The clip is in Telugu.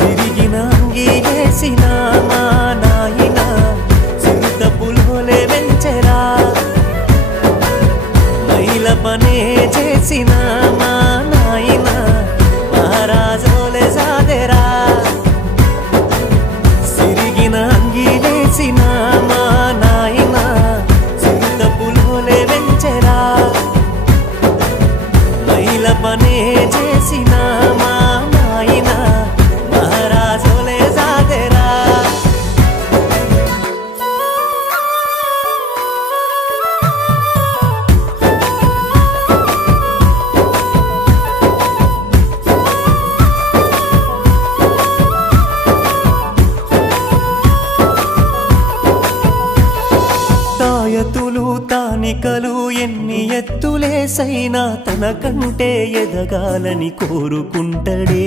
సిరిగిన అంగీలేసిన మా నాయన సిరుత పులోలే వెంచెరా మైల పనే చేసిన మా నాయన మహారాజోలే సాదెరా సిరిగిన అంగీలేసిన మా నాయన సిరుత పులోలే వెంచెరా మైల పనే చేసిన మా నాయన మహారాజోలే సాదెరా తాయతులు తానికలు ఎన్ని ఎత్తులేసైనా తనకంటే ఎదగాలని కోరుకుంటడే